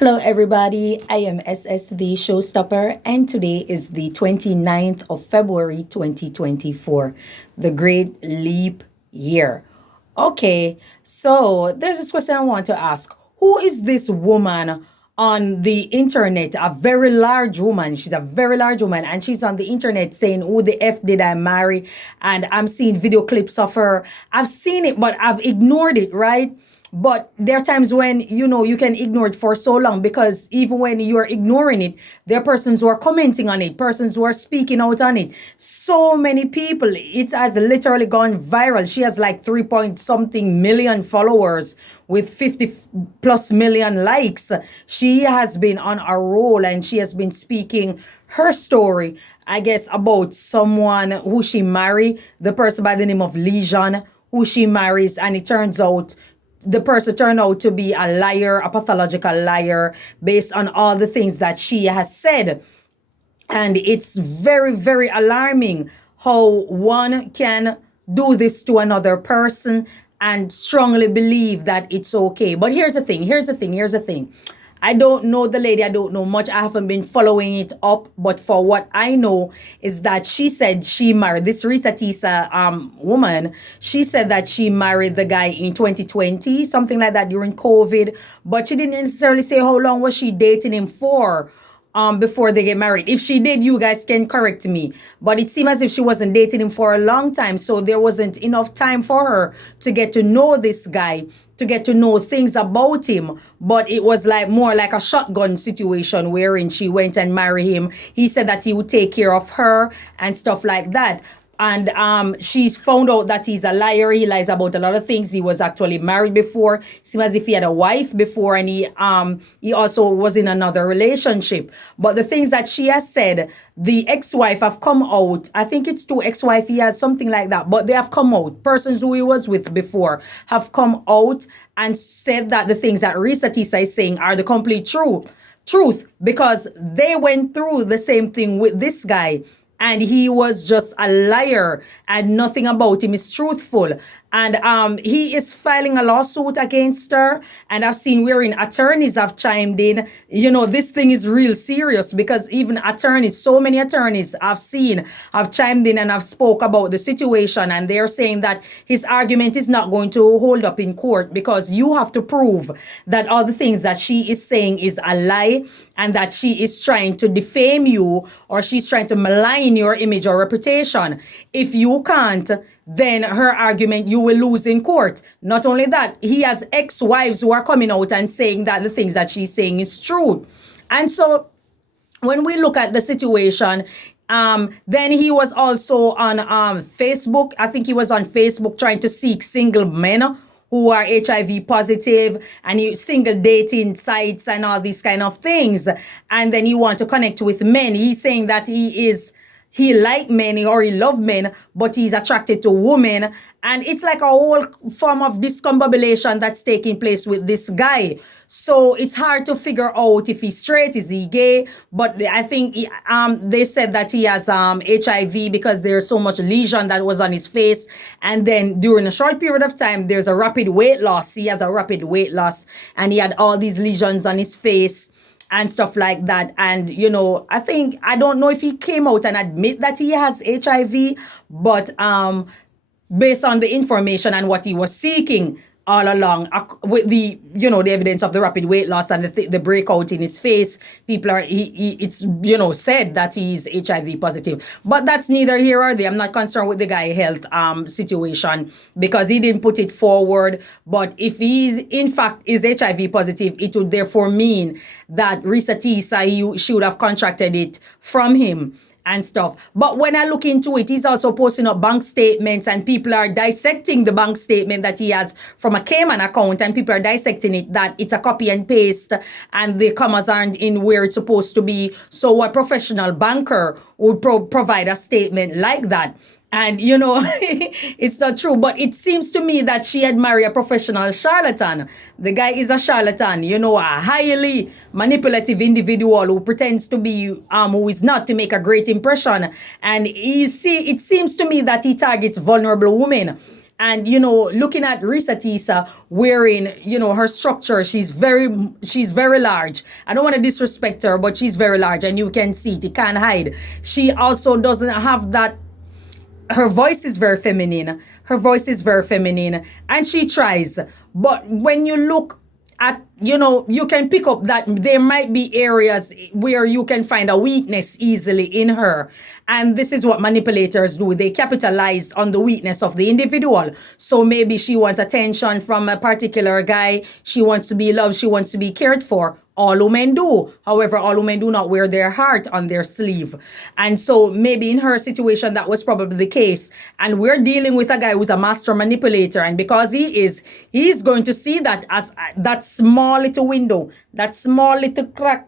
Hello, everybody. I am SS the Showstopper, and today is the 29th of February 2024, the Great Leap Year. Okay, so there's this question I want to ask. Who is this woman on the internet? A very large woman. She's a very large woman, and she's on the internet saying, "Who the F did I marry?" And I'm seeing video clips of her. I've seen it, but I've ignored it, right? But there are times when, you can ignore it for so long, because even when you're ignoring it, there are persons who are commenting on it, persons who are speaking out on it. So many people, it has literally gone viral. She has like 3 point something million followers with 50 plus million likes. She has been on a roll, and she has been speaking her story, I guess, about someone who she married, the person by the name of Legion, who she marries, and it turns out the person turned out to be a liar, a pathological liar, based on all the things that she has said. And it's very, very alarming how one can do this to another person and strongly believe that it's okay. But here's the thing. I don't know the lady. I don't know much. I haven't been following it up. But for what I know is that she said she married this ReesaTeesa woman. She said that she married the guy in 2020, something like that, during COVID. But she didn't necessarily say how long was she dating him for before they get married. If she did, you guys can correct me. But it seemed as if she wasn't dating him for a long time. So there wasn't enough time for her to get to know this guy, to get to know things about him. But it was like more like a shotgun situation wherein she went and married him. He said that he would take care of her and stuff like that. And she's found out that he's a liar. He lies about a lot of things. He was actually married before. Seems as if he had a wife before, and he also was in another relationship. But the things that she has said, the ex-wife have come out. I think it's two ex-wife he has, something like that. But they have come out. Persons who he was with before have come out and said that the things that ReesaTeesa is saying are the complete truth, because they went through the same thing with this guy. And he was just a liar, and nothing about him is truthful. And he is filing a lawsuit against her. And I've seen wherein attorneys have chimed in. This thing is real serious, because even attorneys, so many attorneys I've seen have chimed in and have spoke about the situation. And they're saying that his argument is not going to hold up in court, because you have to prove that all the things that she is saying is a lie, and that she is trying to defame you, or she's trying to malign your image or reputation. If you can't, then her argument you will lose in court. Not only that, he has ex-wives who are coming out and saying that the things that she's saying is true. And so when we look at the situation, then he was also on Facebook. I think he was on Facebook trying to seek single men who are HIV positive, and single dating sites and all these kind of things. And then you want to connect with men. He's saying that he like men, or he love men, but he's attracted to women. And it's like a whole form of discombobulation that's taking place with this guy. So it's hard to figure out if he's straight, is he gay? But I think they said that he has HIV, because there's so much lesion that was on his face. And then during a short period of time, there's a rapid weight loss. He has a rapid weight loss, and he had all these lesions on his face and stuff like that. And, I don't know if he came out and admit that he has HIV, but based on the information and what he was seeking all along, with the evidence of the rapid weight loss and the breakout in his face, people are it's said that he's HIV positive. But that's neither here or there. I'm not concerned with the guy's health situation, because he didn't put it forward. But if he's in fact is HIV positive, it would therefore mean that ReesaTeesa, she would have contracted it from him and stuff. But when I look into it, he's also posting up bank statements, and people are dissecting the bank statement that he has from a Cayman account, and people are dissecting it that it's a copy and paste, and the commas aren't in where it's supposed to be. So what professional banker would provide a statement like that? And, it's not true. But it seems to me that she had married a professional charlatan. The guy is a charlatan, a highly manipulative individual who pretends to be, who is not, to make a great impression. And it seems to me that he targets vulnerable women. And, you know, looking at ReesaTeesa wearing, you know, her structure, she's very large. I don't want to disrespect her, but she's very large, and you can see it. You can't hide. She also doesn't have that. Her voice is very feminine. Her voice is very feminine, and she tries. But when you look at, you know, you can pick up that there might be areas where you can find a weakness easily in her. And this is what manipulators do. They capitalize on the weakness of the individual. So maybe she wants attention from a particular guy. She wants to be loved. She wants to be cared for. All women do. However, all women do not wear their heart on their sleeve. And so maybe in her situation, that was probably the case. And we're dealing with a guy who's a master manipulator. And because he's going to see that as that small little window, that small little crack,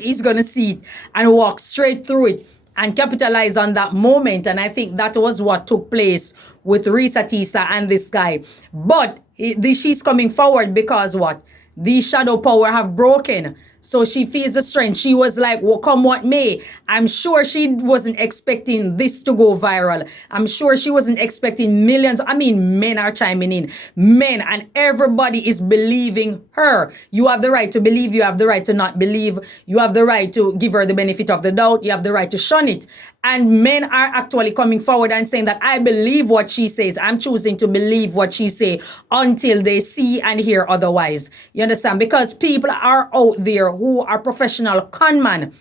he's going to see it and walk straight through it and capitalize on that moment. And I think that was what took place with ReesaTeesa and this guy. But she's coming forward because what? The shadow power have broken. So she feels the strength. She was like, well, come what may. I'm sure she wasn't expecting this to go viral. I'm sure she wasn't expecting millions. I mean, men are chiming in. Men, and everybody is believing her. You have the right to believe. You have the right to not believe. You have the right to give her the benefit of the doubt. You have the right to shun it. And men are actually coming forward and saying that I believe what she says. I'm choosing to believe what she say until they see and hear otherwise. You understand? Because people are out there who are professional conman.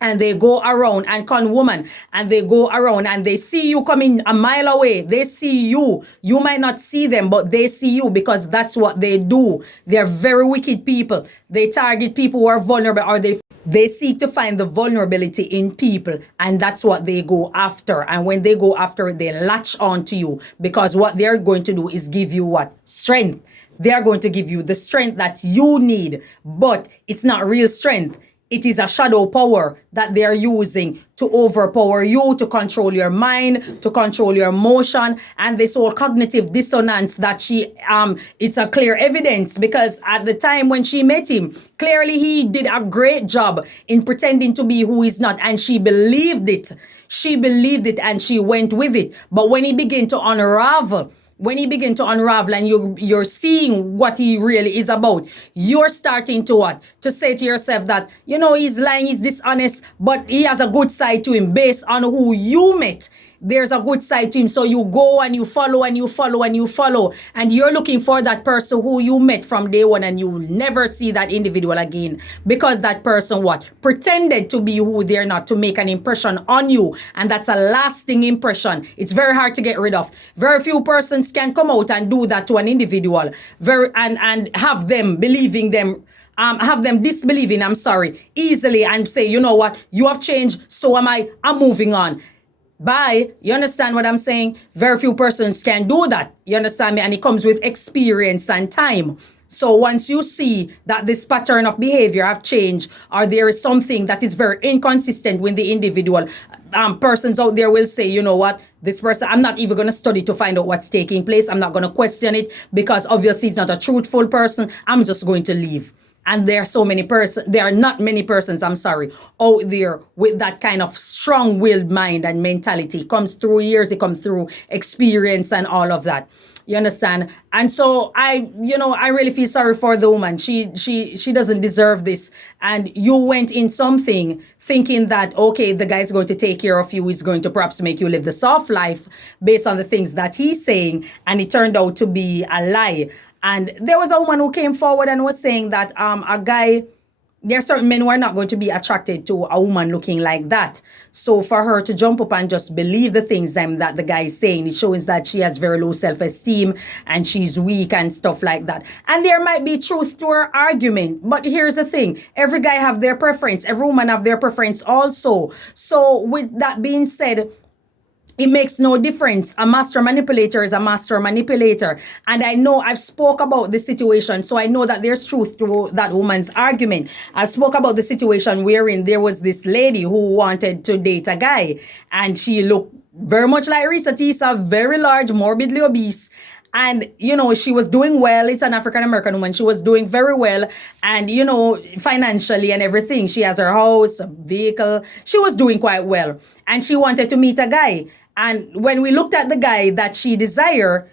And they go around and con woman, and they go around and they see you coming a mile away. They see you. You might not see them, but they see you because that's what they do. They're very wicked people. They target people who are vulnerable, or they seek to find the vulnerability in people, and that's what they go after. And when they go after it, they latch on to you because what they're going to do is give you what? Strength. They're going to give you the strength that you need, but it's not real strength. It is a shadow power that they're using to overpower you, to control your mind, to control your emotion, and this whole cognitive dissonance that it's a clear evidence because at the time when she met him, clearly he did a great job in pretending to be who he's not, and she believed it. She believed it and she went with it. But when he began to unravel, and you're seeing what he really is about, you're starting to what? To say to yourself that, you know, he's lying, he's dishonest, but he has a good side to him based on who you met. There's a good side to him. So you go and you follow and you follow and you follow. And you're looking for that person who you met from day one, and you'll never see that individual again. Because that person what? Pretended to be who they're not, to make an impression on you. And that's a lasting impression. It's very hard to get rid of. Very few persons can come out and do that to an individual. And have them believing them. Have them disbelieving, easily, and say, you know what? You have changed. So am I. I'm moving on. Bye. You understand what I'm saying? Very few persons can do that. You understand me? And it comes with experience and time. So once you see that this pattern of behavior have changed, or there is something that is very inconsistent with the individual, persons out there will say, you know what? This person, I'm not even going to study to find out what's taking place. I'm not going to question it because obviously he's not a truthful person. I'm just going to leave. And there are not many persons, out there with that kind of strong-willed mind and mentality. It comes through years, it comes through experience and all of that. You understand? And so I really feel sorry for the woman. She doesn't deserve this. And you went in something thinking that, okay, the guy's going to take care of you. He's going to perhaps make you live the soft life based on the things that he's saying. And it turned out to be a lie. And there was a woman who came forward and was saying that there are certain men who are not going to be attracted to a woman looking like that. So for her to jump up and just believe the things that the guy is saying, it shows that she has very low self-esteem and she's weak and stuff like that. And there might be truth to her argument. But here's the thing. Every guy have their preference. Every woman have their preference also. So with that being said, it makes no difference. A master manipulator is a master manipulator. And I know I've spoke about the situation, so I know that there's truth to that woman's argument. I spoke about the situation wherein there was this lady who wanted to date a guy. And she looked very much like ReesaTeesa, very large, morbidly obese. And, you know, she was doing well. It's an African-American woman. She was doing very well. And, you know, financially and everything. She has her house, a vehicle. She was doing quite well. And she wanted to meet a guy. And when we looked at the guy that she desire,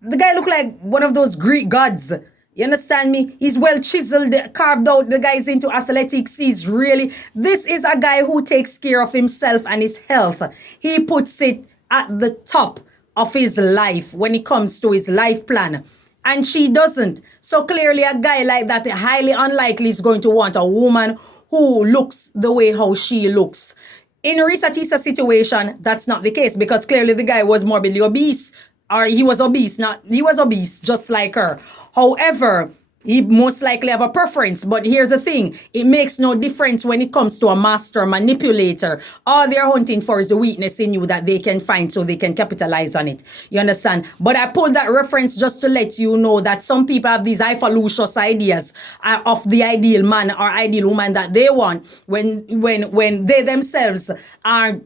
the guy looked like one of those Greek gods. You understand me? He's well chiseled, carved out. The guy's into athletics. This is a guy who takes care of himself and his health. He puts it at the top of his life when it comes to his life plan. And she doesn't. So clearly a guy like that highly unlikely is going to want a woman who looks the way how she looks. In ReesaTeesa's situation, that's not the case because clearly the guy was morbidly obese, or he was obese just like her. However, he most likely have a preference. But here's the thing. It makes no difference when it comes to a master manipulator. All they're hunting for is the weakness in you that they can find so they can capitalize on it. You understand? But I pulled that reference just to let you know that some people have these highfalutin ideas of the ideal man or ideal woman that they want when they themselves are,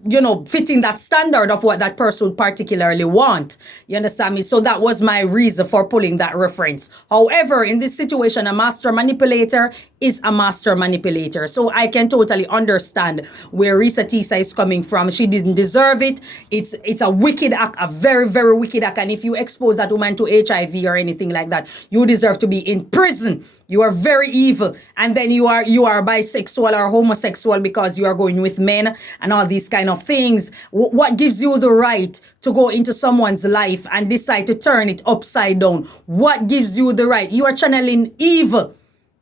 fitting that standard of what that person would particularly want. You understand me? So that was my reason for pulling that reference. However, in this situation, a master manipulator is a master manipulator. So I can totally understand where ReesaTeesa is coming from. She didn't deserve it. It's a wicked act, a very, very wicked act. And if you expose that woman to HIV or anything like that, you deserve to be in prison. You are very evil. And then you are bisexual or homosexual because you are going with men and all these kind of things. What gives you the right to go into someone's life and decide to turn it upside down? What gives you the right? You are channeling evil.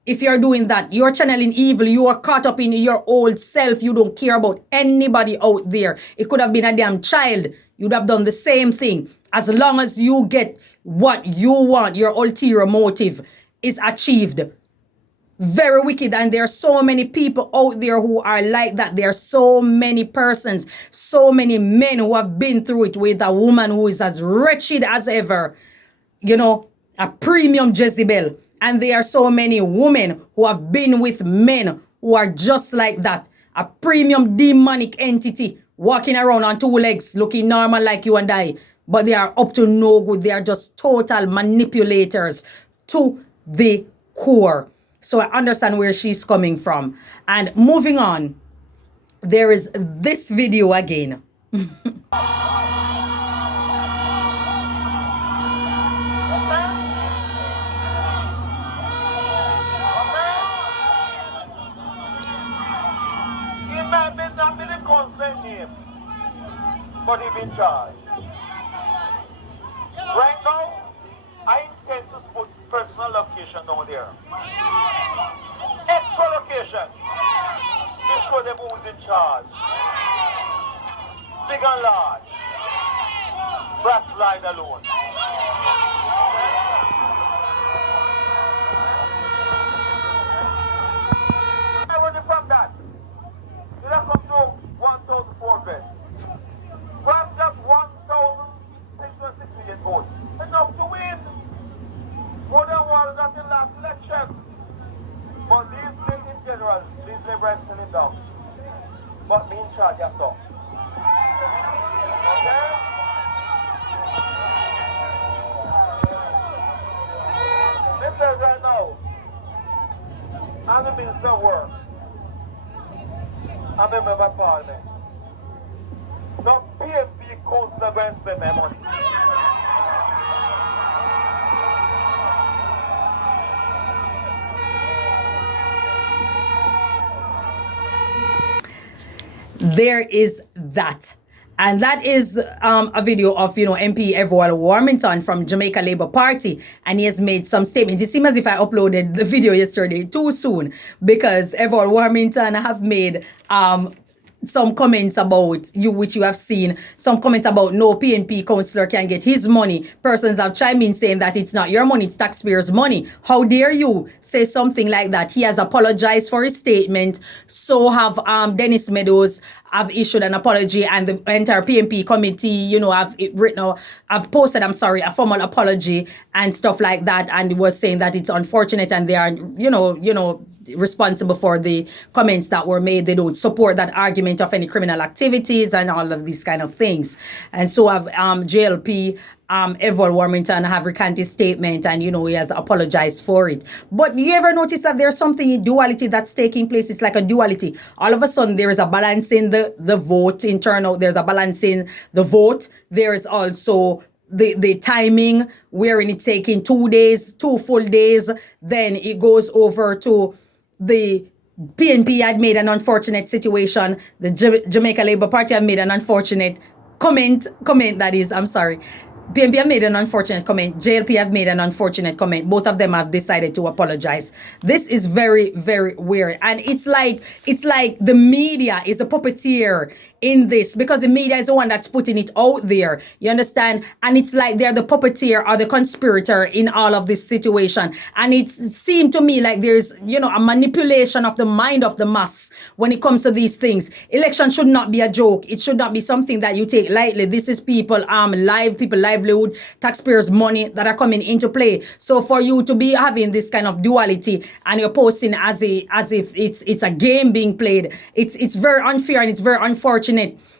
If you're doing that, you're channeling evil. You are caught up in your old self. You don't care about anybody out there. It could have been a damn child. You'd have done the same thing. As long as you get what you want, your ulterior motive is achieved. Very wicked. And there are so many people out there who are like that. There are so many persons, so many men who have been through it with a woman who is as wretched as ever. A premium Jezebel. And there are so many women who have been with men who are just like that. A premium demonic entity walking around on two legs, looking normal like you and I. But they are up to no good. They are just total manipulators to the core. So I understand where she's coming from. And moving on, there is this video again. But he's in charge. Right now, I intend to put personal location down there. Extra location. To show them who's in charge. Big and large. Brass slide alone. I want from that. Did I come to 1,400? From just 1,668 votes. Enough to win. More than one that in last election. But these things in general, these liberals sitting down. But me in charge, that's all. Okay? Listen right now. I'm the Minister of Work. I'm a member of Parliament. No PFP councillor going to spend my money. There is that. And that is a video of, MP Everald Warmington from Jamaica Labour Party. And he has made some statements. It seems as if I uploaded the video yesterday too soon because Everald Warmington have made some comments about which you have seen, some comments about no PNP councillor can get his money. Persons have chimed in saying that it's not your money, it's taxpayers' money. How dare you say something like that? He has apologized for his statement. So have Dennis Meadows have issued an apology, and the entire PNP committee, I've posted, a formal apology and stuff like that, and was saying that it's unfortunate and they are, responsible for the comments that were made. They don't support that argument of any criminal activities and all of these kind of things. And so have JLP Everald Warmington have recanted his statement, and he has apologized for it. But you ever notice that there's something in duality that's taking place? It's like a duality. All of a sudden, there is a balance in the vote in turnout. There's a balance in the vote. There is also the timing, wherein it's taking 2 days, 2 full days. Then it goes over to the PNP had made an unfortunate situation. The Jamaica Labour Party have made an unfortunate comment that is, I'm sorry. PNP have made an unfortunate comment. JLP have made an unfortunate comment. Both of them have decided to apologize. This is very, very weird. And it's like the media is a puppeteer in this, because the media is the one that's putting it out there. You understand? And it's like they're the puppeteer or the conspirator in all of this situation. And it seemed to me like there's, a manipulation of the mind of the mass when it comes to these things. Election should not be a joke. It should not be something that you take lightly. This is people livelihood, taxpayers' money that are coming into play. So for you to be having this kind of duality and you're posting as if it's a game being played, it's very unfair and it's very unfortunate.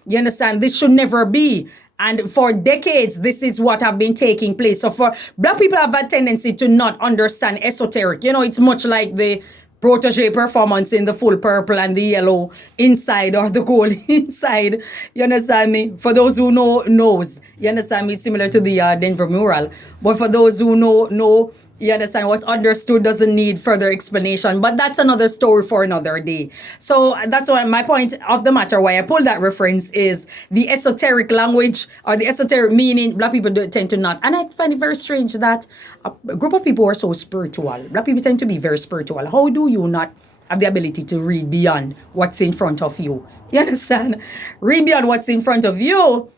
You understand? This should never be. And for decades, this is what have been taking place. So for black people have a tendency to not understand esoteric. It's much like the protege performance in the full purple and the yellow inside, or the gold inside. You understand me? For those who knows. You understand me? Similar to the Denver mural. But for those who know, you understand, what's understood doesn't need further explanation. But that's another story for another day. So that's why my point of the matter, why I pulled that reference, is the esoteric language or the esoteric meaning. Black people tend to not. And I find it very strange that a group of people who are so spiritual, black people tend to be very spiritual. How do you not have the ability to read beyond what's in front of you? You understand? Read beyond what's in front of you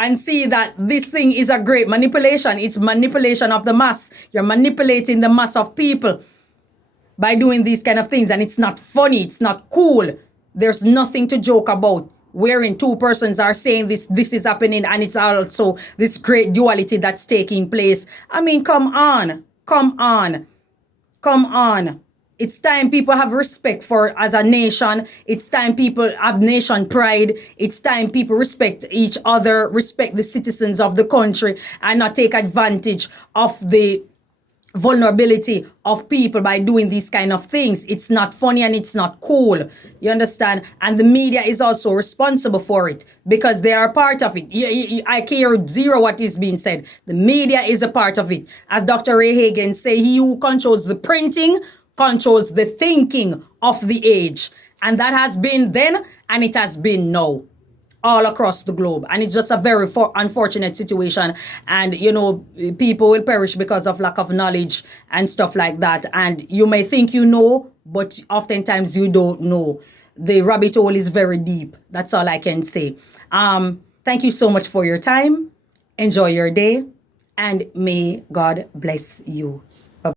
and see that this thing is a great manipulation. It's manipulation of the mass. You're manipulating the mass of people by doing these kind of things. And it's not funny. It's not cool. There's nothing to joke about. Wherein two persons are saying this is happening, and it's also this great duality that's taking place. I mean, come on. It's time people have respect for as a nation. It's time people have nation pride. It's time people respect each other, respect the citizens of the country, and not take advantage of the vulnerability of people by doing these kind of things. It's not funny and it's not cool. You understand? And the media is also responsible for it because they are part of it. I care zero what is being said. The media is a part of it. As Dr. Ray Hagen say, he who controls the printing controls the thinking of the age. And that has been then and it has been now all across the globe. And it's just a very unfortunate situation. And, people will perish because of lack of knowledge and stuff like that. And you may think you know, but oftentimes you don't know. The rabbit hole is very deep. That's all I can say. Thank you so much for your time. Enjoy your day. And may God bless you.